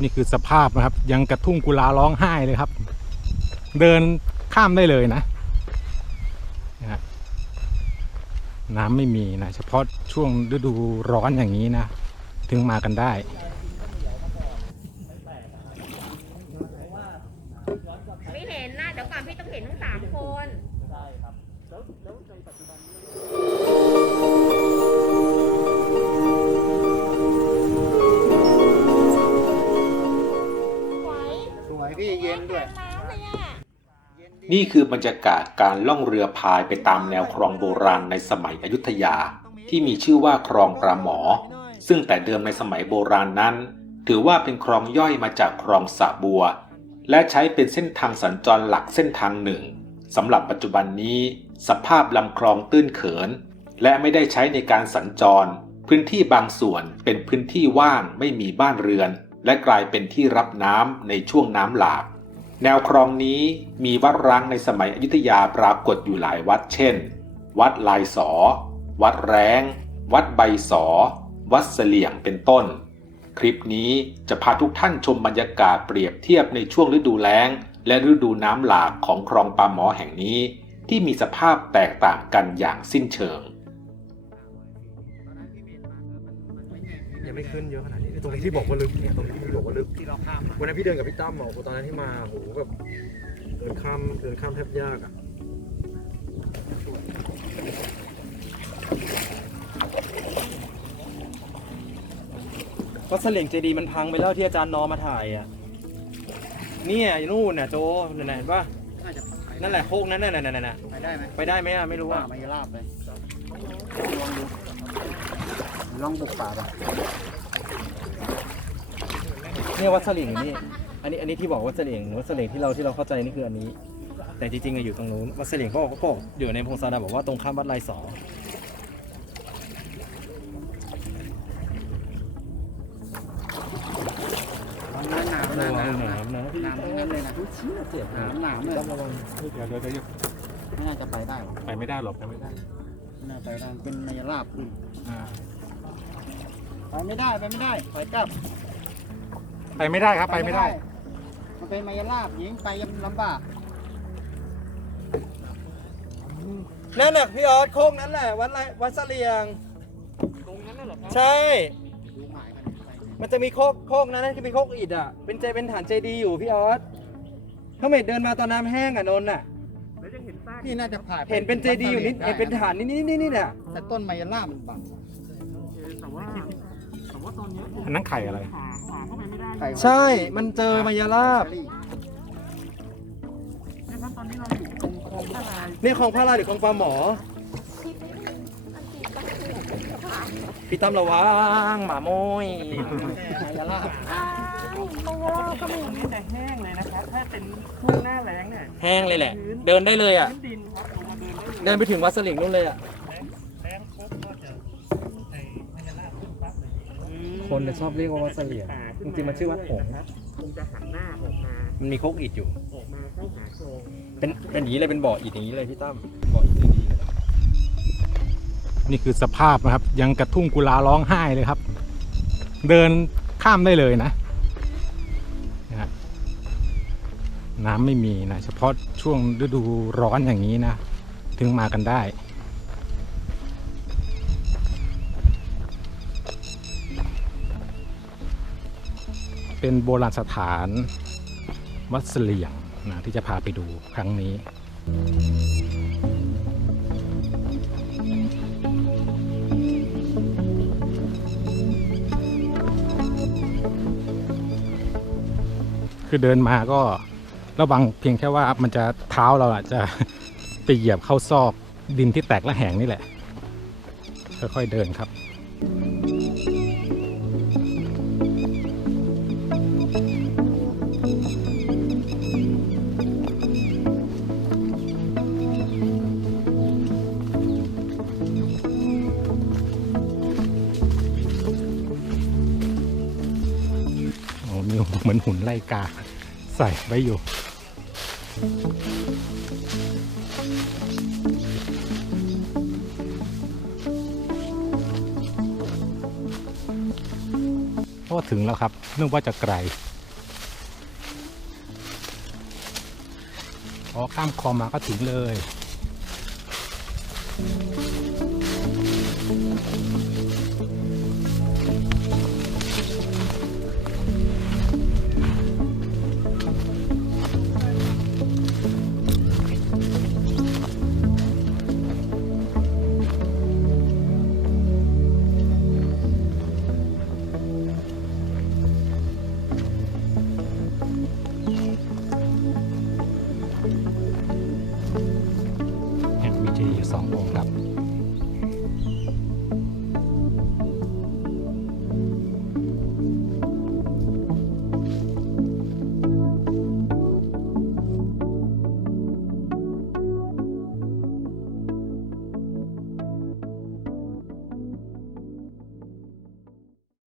นี่คือสภาพนะครับ ยังกระทุ่งกุลาร้องไห้เลยครับ เดินข้ามได้เลยนะนะน้ำไม่มีนะเฉพาะช่วงฤดูร้อนอย่างนี้นะ ถึงมากันได้ไม่เห็นนะเดี๋ยวก่อนพี่ต้องเห็นทั้งสามคนสว ยพี่เย็นด้วย นี่คือบรรยากาศการล่องเรือพายไปตามแนวคลองโบราณในสมัยอยุธยา ที่มีชื่อว่าคลองปลาหมอ ซึ่งแต่เดิมในสมัยโบราณนั้น ถือว่าเป็นคลองย่อยมาจากคลองสะบัว และใช้เป็นเส้นทางสัญจรหลักเส้นทางหนึ่งสำหรับปัจจุบันนี้ สภาพลำคลองตื้นเขิน และไม่ได้ใช้ในการสัญจร พื้นที่บางส่วนเป็นพื้นที่ว่างไม่มีบ้านเรือน และกลายเป็นที่รับน้ำในช่วงน้ำหลาก แนวคลองนี้มีวัดร้างในสมัยอยุธยาปรากฏอยู่หลายวัดเช่น วัดลายสอ วัดแร้ง วัดใบสอ วัดเสลี่ยงเป็นต้น คลิปนี้จะพาทุกท่านชมบรรยากาศเปรียบเทียบในช่วงฤดูแล้ง และฤดูน้ำหลากของคลองปลาหมอแห่งนี้ ที่มีสภาพแตกต่างกันอย่างสิ้นเชิง ยังไม่ขึ้นเยอะขนาดนี้ตรงนี้ที่บอกว่าลึกเนี่ยตรงนี้ที่บอกว่าลึกที่เราข้ามวันนั้นพี่เดินกับพี่ตั้มบอกตอนนั้นที่มาโหแบบเดินข้ามเดินข้ามแทบยากอะก็เสลี่ยงเจดีย์มันพังไปแล้วที่อาจารย์นอมาถ่ายอะเนี่ยอยู่นู่นน่ะโจนั่นน่ะเห็นปะน่าจะไปนั่นแหละโคกนั้นน่ะน่ะน่ะน่ะน่ะไปได้ไหมไปได้ไหมอะไม่รู้ป่าอะไม่ลาบเลย ลองดูลองบุกป่าไปเนี่ยวัดเสลี่ยงนี่ อันนี้อันนี้ที่บอกวัดเสลี่ยงวัดเสลี่ยงที่เราที่เราเข้าใจนี่คืออันนี้ แต่จริงๆอะอยู่ตรงนู้นวัดเสลี่ยงก็บอกก็บอกอยู่ในพงศาวดารบอกว่าตรงข้ามวัดลายสอน้ำหนาวระนะวังน้ำหนะนามนะน้ำทั้งนั้นเลยนะเจ็บนะน้ำหนาวเลยต้องระวังเดี๋ยวเดี๋ยวเดี๋ยวไม่น่าจะไปได้หรอกไปไม่ได้หรอกไปไม่ได้ ไม่น่าไปได้เป็นมายาลาบขึ้นอ่าไปไม่ได้ไปไม่ได้ไปกลับไปไม่ได้ครับไปไม่ได้ มันเป็นมายาลาบยิงไปยังลำบากนั่นน่ะพี่ออสโคกนั้นแหละวัดลายวัดเสลี่ยง ตรงนั้นน่ะเหรอครับใช่ ดูหมายกันไปมันจะมีโคกโคกนั้นที่เป็นโคกอิฐอะ เป็นเจเป็นฐานเจดีย์อยู่พี่ออสเขาเมดเดินมาตอนน้ำแห้งอะนนท์อะ พี่น่าจะผ่านเห็นเป็นเจดีย์อยู่นิดเห็นเป็นฐานนิดนิดนิดนิดอะแต่ต้นมายาลาบมันบังอันนั้นไข่อะไรไข่ใช่ มันเจอมายาลาบเนี่ยของพระราหรือของปลาหมอ พี่ตั้มระวังหมาโมยมายาลาบแต่แห้งเลยนะครับถ้าเป็นช่วงหน้าแล้งเนี่ยแห้งเลยแหละ เดินได้เลยอะ พื้น เดินได้เลยเดินไปถึงวัดสลิงนู่นเลยอะแล้งปุ๊บก็จะไอ้พญานาคขึ้นปั๊บเลยคนชอบเรียกว่าวัดเสลี่ยงจริงๆมันชื่อวัดหงส์นะครับคงจะหันหน้าออกมามันมีโคกอิฐอยู่ ออกมาเข้าหาโครงเป็นเป็นอย่างนี้เลยเป็นบ่ออิฐอย่างนี้เลยพี่ตั้มบ่ออิฐดีๆเลยนี่คือสภาพนะครับ ยังกระทุ่งกุลาร้องไห้เลยครับ เดินข้ามได้เลยนะนะฮะน้ำไม่มีนะ เฉพาะช่วงฤดูร้อนอย่างนี้นะ ถึงมากันได้ เป็นโบราณสถานวัดเสลียงนะที่จะพาไปดูครั้งนี้คือเดินมาก็ระวังเพียงแค่ว่ามันจะเท้าเราจะ ไปเหยียบเข้าซอกดินที่แตกและแหงนี่แหละ ค่อยๆเดินครับมีเหมือนหุ่นไล่กา ใส่ไว้อยู่ ก็ถึงแล้วครับนึกว่าจะไกลอ๋อข้ามคลองมาก็ถึงเลย มีอยู่สององค์ครับ